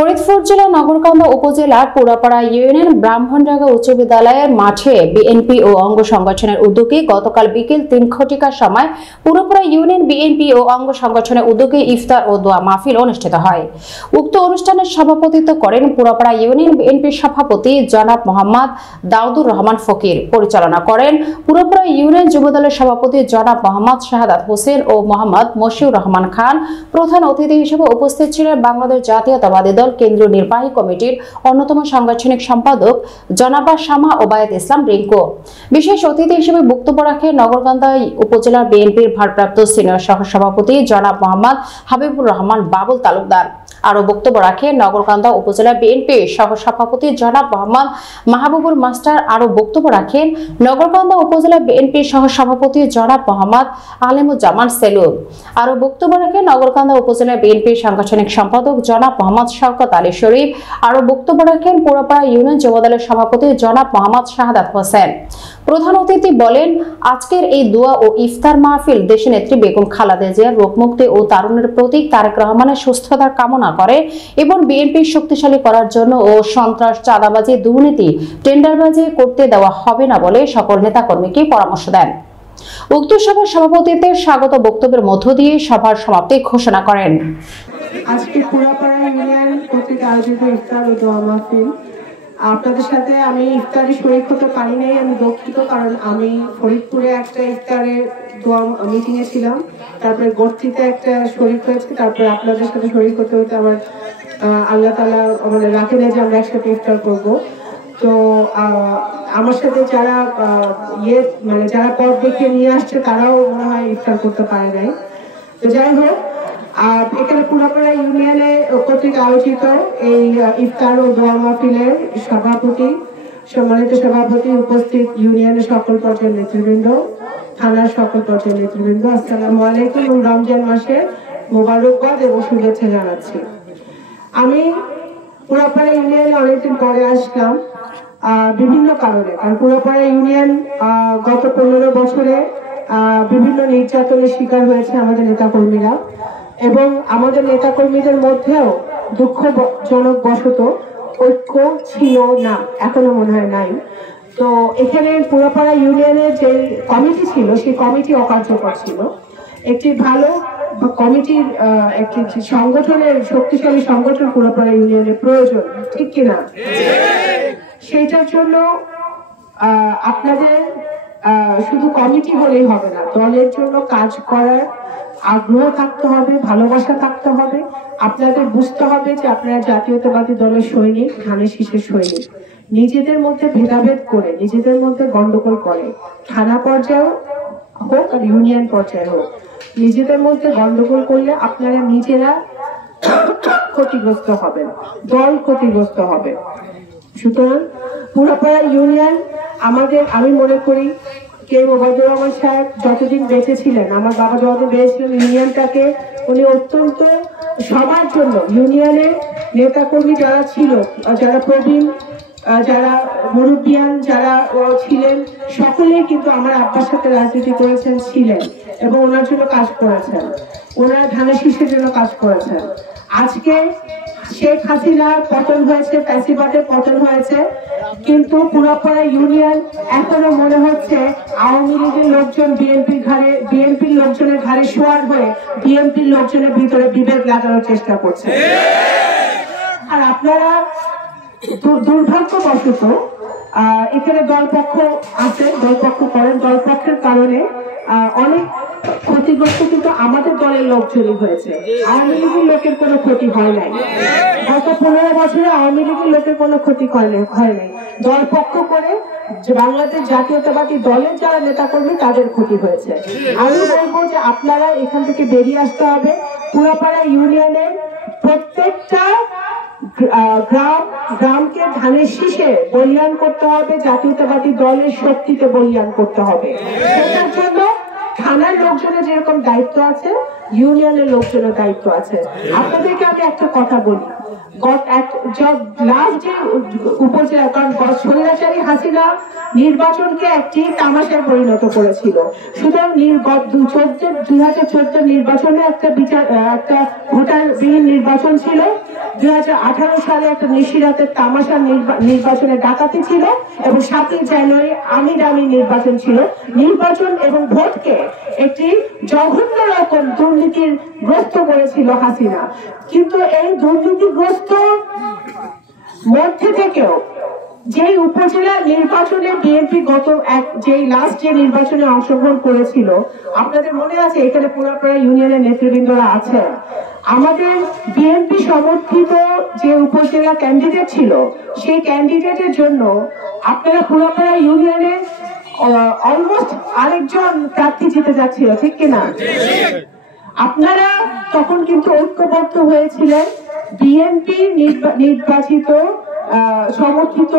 ফরিদপুর জেলা নগরকান্দা উপজেলার পুরাপাড়া ইউনিয়ন ব্রাহ্মণডাঙ্গা উচ্চ বিদ্যালয়ের মাঠে বিএনপি ও অঙ্গ সংগঠনের উদ্যোগে গতকাল বিকেল 3 ঘটিকার সময় পুরাপাড়া ইউনিয়ন বিএনপি ও অঙ্গ সংগঠনের উদ্যোগে ইফতার ও দোয়া মাহফিল অনুষ্ঠিত হয়। উক্ত অনুষ্ঠানের সভাপতিত্ব করেন পুরাপাড়া ইউনিয়ন বিএনপির সভাপতি জনাব মোহাম্মদ দাউদুর রহমান ফকির। পরিচালনা করেন পুরাপাড়া ইউনিয়ন যুবদলের সভাপতি জনাব মোহাম্মদ শাহাদাত হোসেন ও মোহাম্মদ মশিউর রহমান খান। প্রধান অতিথি হিসেবে উপস্থিত ছিলেন বাংলাদেশ জাতীয়তাবাদী দল কেন্দ্রীয় নির্বাহী কমিটির অন্যতম সাংগঠনিক সম্পাদক জনাবা শামা ওবায়দ ইসলাম রিঙ্কু। বিশেষ অতিথি হিসেবে বক্তব্য রাখেন নগরকান্দা উপজেলা বিএনপির ভারপ্রাপ্ত সিনিয়র সহসভাপতি জনাব মোহাম্মদ হাবিবুর রহমান বাবুল তালুকদার। আরো বক্তব্য রাখেন নগরকান্দা উপজেলা বিএনপির সহসভাপতি জনাব মোহাম্মদ মাহবুবুর মাস্টার। আরো বক্তব্য রাখেন নগরকান্দা উপজেলা বিএনপির সহসভাপতি জনাব মোহাম্মদ আলিমুজ্জামান সেলু। আরো বক্তব্য রাখেন নগরকান্দা উপজেলা বিএনপির সাংগঠনিক সম্পাদক জনাব মোহাম্মদ শওকত আলী শরীফ। আরো বক্তব্য রাখেন পুরাপাড়া ইউনিয়ন যুবদলের সভাপতি জনাব মোহাম্মদ শাহাদাত হোসেন। প্রধান অতিথি বলেন, আজকের এই দোয়া ও ইফতার মাহফিল দেশনেত্রী বেগম খালেদা জিয়ার রোগমুক্তি ও তারুণ্যের প্রতীক তারেক রহমানের সুস্থতার কামনা করে এবং বিএনপি শক্তিশালী করার জন্য ও সন্ত্রাস, চাঁদাবাজি, দুর্নীতি, টেন্ডারবাজি করতে দেওয়া হবে না বলে সকল নেতাকর্মীকে পরামর্শ দেন। উক্ত সভার সভাপতিত্বের স্বাগত বক্তব্যের মধ্য দিয়ে সভার সমাপ্তি ঘোষণা করেন। আজকে পুরাপাড়া ইউনিয়ন কর্তৃক আয়োজিত ইফতার ও দোয়া মাহফিল, আপনাদের সাথে আমি ইফতারে শরীক হতে পারি নাই, আমি দুঃখিত। কারণ আমি ফরিদপুরে একটা ইফতারে দোয়া মিটিং এ ছিলাম, তারপরে গর্তিতে একটা শরীক হয়েছে, তারপরে আপনাদের সাথে শরীক হতে হতে আমার আল্লাহ তাআলা আমাদের রাখে না যে আমরা একসাথে ইফতার করব। তো আমার সাথে যারা যারা পথ দেখিয়ে নিয়ে আসছে তারাও মনে হয় ইফতার করতে পারে নাই। তো যাই হোক, এখানে পুরাপাড়া ইউনিয়নে কর্তৃক আয়োজিত এই ইফতার ও দোয়া মাহফিলের সম্মানিত সভাপতি, উপস্থিত ইউনিয়নের সকল পর্যায়ের নেতৃবৃন্দ, থানার সকল পর্যায়ের নেতৃবৃন্দ, আসসালামু আলাইকুম এবং রমজান মাসের মোবারকবাদ এবং শুভেচ্ছা জানাচ্ছি। আমি পুরাপাড়া ইউনিয়নে অনেকদিন পরে আসলাম বিভিন্ন কারণে। কারণ পুরাপাড়া ইউনিয়ন গত 15 বছরে বিভিন্ন নির্যাতনের শিকার হয়েছে আমাদের নেতাকর্মীরা, এবং আমাদের নেতাকর্মীদের মধ্যেও দুঃখজনক বশত ঐক্য ছিল না, এখনো মনে হয় নাই। তো এখানে পুরাপাড়া ইউনিয়নের যে কমিটি ছিল সেই কমিটি অকার্যকর ছিল। একটি ভালো কমিটির একটি সংগঠনের শক্তিশালী সংগঠন পুরাপাড়া ইউনিয়নের প্রয়োজন, ঠিক কিনা? সেইটার জন্য আপনাদের শুধু কমিটি হলেই হবে না, দলের জন্য কাজ করার আগ্রহ থাকতে হবে, ভালোবাসা থাকতে হবে। আপনাদের বুঝতে হবে যে আপনারা জাতীয়তাবাদী দলের সৈনিক, ধানের শীষের সৈনিক। নিজেদের মধ্যে ভেদাভেদ করে, নিজেদের মধ্যে গন্ডগোল করে, থানা পর্যায়ে হোক আর ইউনিয়ন পর্যায়ে হোক, নিজেদের মধ্যে গন্ডগোল করলে আপনারা নিজেরা ক্ষতিগ্রস্ত হবেন, দল ক্ষতিগ্রস্ত হবে। সুতরাং পুরাপাড়া ইউনিয়ন আমি মনে করি কে ওবায়দুর রহমান সাহেব যতদিন বেঁচে ছিলেন, আমার বাবা যতদিন বেঁচে ছিলেন, ইউনিয়নটাকে উনি অত্যন্ত সবার জন্য, ইউনিয়নের নেতাকর্মী যারা ছিল, যারা প্রবীণ, যারা মুরব্বিয়ান যারা ছিলেন, সকলেই কিন্তু আমার আব্বার সাথে রাজনীতি করেছেন, ছিলেন এবং ওনার জন্য কাজ করেছেন, ওনারা ধানের শীষের জন্য কাজ করেছেন। আজকে শেখ হাসিনার পতন হয়েছে, ফ্যাসিবাদের পতন হয়েছে, কিন্তু পুরাপাড়া ইউনিয়ন এখনো মনে হচ্ছে আওয়ামী লীগের লোকজন বিএনপির লোকজনের ঘাড়ে শোয়ার হয়ে বিএনপির লোকজনের ভিতরে বিভেদ লাগানোর চেষ্টা করছে। আর আপনারা দুর্ভাগ্যবশত এখানে দলপক্ষ আছে, দলপক্ষ করেন, দলপক্ষের কারণে অনেক ক্ষতিগ্রস্ত কিন্তু আমাদের দলের লোকজনই হয়েছে। আওয়ামী লীগের লোকের কোনো ক্ষতি হয় নাই। গত 15 বছরে আওয়ামী লীগের লোকের কোনো ক্ষতি হয় নাই। দলপক্ষ করে বাংলাদেশ জাতীয়তাবাদী দলের যারা নেতাকর্মী তাদের ক্ষতি হয়েছে। আমি বলবো যে আপনারা এখান থেকে বেরিয়ে আসতে হবে। পুরাপাড়া ইউনিয়নের প্রত্যেকটা গ্রামকে ধানের শীষে বলিয়ান করতে হবে, জাতীয়তাবাদী দলের শক্তিতে বলিয়ান করতে হবে। সেটার জন্য থানার লোকজনের যেরকম দায়িত্ব আছে, ইউনিয়নের লোকজনের দায়িত্ব আছে। আপনাদেরকে আমি একটা কথা বলি, লাস্ট যে উপজেলা, কারণ স্বৈরাচারী হাসিনা নির্বাচনকে একটি তামাশায় পরিণত করেছিল। সুতরাং 2014 নির্বাচনে একটা ভোটারবিহীন নির্বাচন ছিল, 2018 সালে একটা নিশিরাতের তামাশা নির্বাচনে ডাকাতি ছিল, এবং 7ই জানুয়ারি আমি দামি নির্বাচন ছিল। নির্বাচন এবং ভোটকে একটি জঘন্য রকম দুর্নীতির গ্রস্ত করেছিল হাসিনা। কিন্তু এই দুর্নীতিগ্রস্ত মধ্যে থেকেও যে উপজেলা নির্বাচনে বিএনপি যে নির্বাচনে অংশগ্রহণ করেছিল, আপনাদের মনে আছে এখানে পুরাপাড়া ইউনিয়নের নেতৃবৃন্দরা আছেন, আমাদের বিএনপি সমর্থিত যে উপজেলা ক্যান্ডিডেট ছিল, সেই ক্যান্ডিডেটের জন্য আপনারা পুরাপাড়া ইউনিয়নে অলমোস্ট আরেকজন প্রার্থী জিতে যাচ্ছিল, ঠিক কিনা? আপনারা তখন কিন্তু ঐক্যবদ্ধ হয়েছিলেন বিএনপি নির্বাচিত সমর্থিত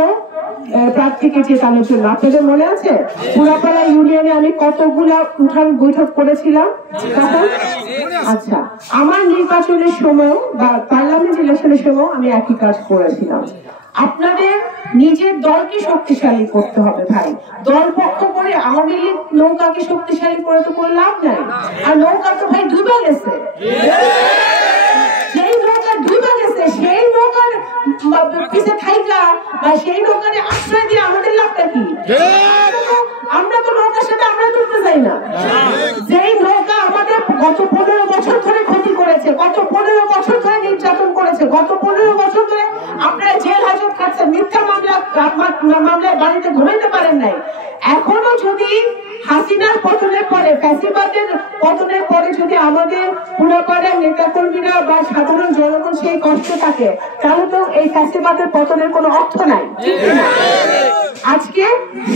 প্রার্থীকে জেতানোর জন্য। আপনাদের মনে আছে পুরাপাড়া ইউনিয়নে আমি কতগুলা উঠান বৈঠক করেছিলাম তখন? আচ্ছা, আমার নির্বাচনের সময় বা পার্লামেন্ট ইলেকশনের সময় আমি একই কাজ করেছিলাম। আপনাদের নিজের দলকে শক্তিশালী করতে হবে ভাই। দল পক্ষ করে আওয়ামী লীগ নৌকাকে শক্তিশালী করে তো কোনো লাভ নাই। আর নৌকা তো ভাই ডুবে গেছে, সেই নৌকা ডুবে গেছে, সেই নৌকার পিছে থাইকা বা সেই নৌকারে আশ্রয় দিয়ে আমাদের লাভটা কি? আমরা তো নৌকার সাথে আমরা তুলতে চাই না। যেই নৌকা আমাদের গত 15 বছর ধরে ক্ষতি করেছে, গত 15 বছর ধরে নির্যাতন করেছে, গত 15 বছর ধরে আপনারা জেল হাজত খাচ্ছেন, মিথ্যা মামলায় বাড়িতে ঘুমাইতে পারেন নাই। এখনো যদি হাসিনার পতনের পরে, ফ্যাসিবাদের পতনের পরে যদি আমাদের পুরাপাড়ার নেতাকর্মীরা বা সাধারণ জনগণ সেই কষ্ট থাকে, তাহলে তো এই ফ্যাসিবাদের পতনের কোনো অর্থ নাই, ঠিক না? আজকে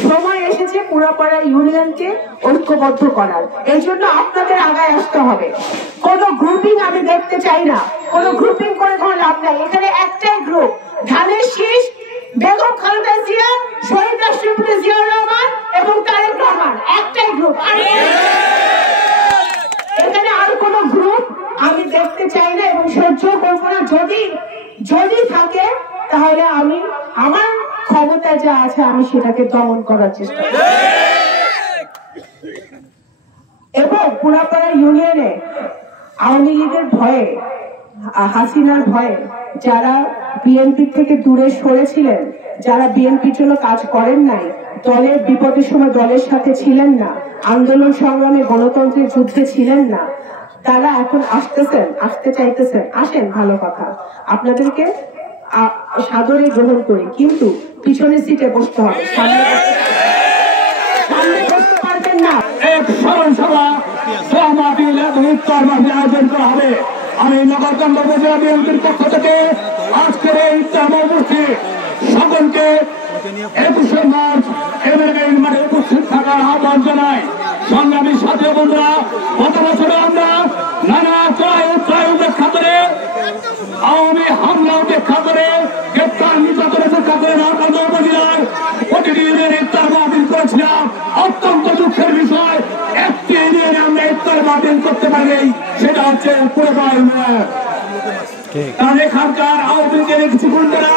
সময় এসেছে পুরাপাড়া ইউনিয়নকে ঐক্যবদ্ধ করার। এই জন্য আপনাদের আগায় আসতে হবে। কোন গ্রুপিং আমি দেখতে চাই না, কোন গ্রুপিং করে কোনো লাভ নাই। এখানে একটাই গ্রুপ, ধানের শীষ, বেগম খালেদা জিয়া, শহীদ রাষ্ট্রপতি জিয়াউর রহমান এবং তারেক রহমান, একটাই গ্রুপ। এখানে আর কোন গ্রুপ আমি দেখতে চাই না এবং সহ্য করবো না। যদি থাকে তাহলে আমি আমার ক্ষমতা যা আছে আমি সেটাকে দমন করার চেষ্টা করব। এবং পুরাপাড়া ইউনিয়নে আওয়ামী লীগের ভয়ে, হাসিনার ভয়ে যারা বিএনপি থেকে দূরে সরেছিলেন, যারা বিএনপির জন্য কাজ করেন নাই, দলের বিপদের সময় দলের সাথে ছিলেন না, আন্দোলন সংগ্রামে গণতন্ত্রের যুদ্ধে ছিলেন না, তারা এখন আসতে চাইতেছেন। আসেন, ভালো কথা, আপনাদেরকে সাদরে গ্রহণ করি, কিন্তু পিছনের সিটে বসতে হবে, সামনে বসতে পারবেন না। এক স্মরণ সভা আয়োজন করা হবে। আমি নগরকান্দা উপজেলা বিএনপির পক্ষ থেকে আজকের এই কর্মসূচি সকলকে 21শে মার্চ মাঠে উপস্থিত থাকার আহ্বান জানাই। সংগ্রামী সাথী বন্ধুরা, গত বছরে আমরা নানা ত্রায় উপেক্ষা করে, আওয়ামী হামলা উপেক্ষা করে, গ্রেপ্তার নির্যাতন উপেক্ষা করে নগরকান্দা উপজেলার প্রতিটি ইউনিয়নে ইফতার মাহফিল করেছিলাম। অত্যন্ত দুঃখের বিষয়, একটি ইউনিয়নে আমরা ইফতার মাহফিল করতে পারি, সেটা হচ্ছে পুরাপাড়া ইউনিয়ন। তার এখানকার আওয়ামী লীগের কিছু গুন্ডারা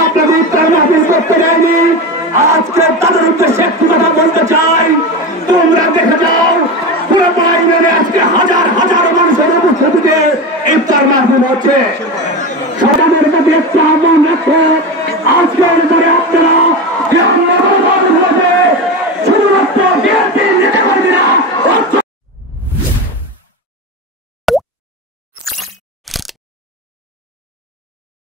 আপনাদের ইফতার মাহফিল করতে দেয়নি। আজকে তাদের উদ্দেশ্যে একটু কথা বলতে চাই, তোমরা দেখে যাও পুরাপাড়া ইউনিয়নে আজকে হাজার হাজার মানুষের উপস্থিতিতে ইফতার মাহফিল হচ্ছে। সবাদের কাছে একটু আহ্বান রাখো, আজকের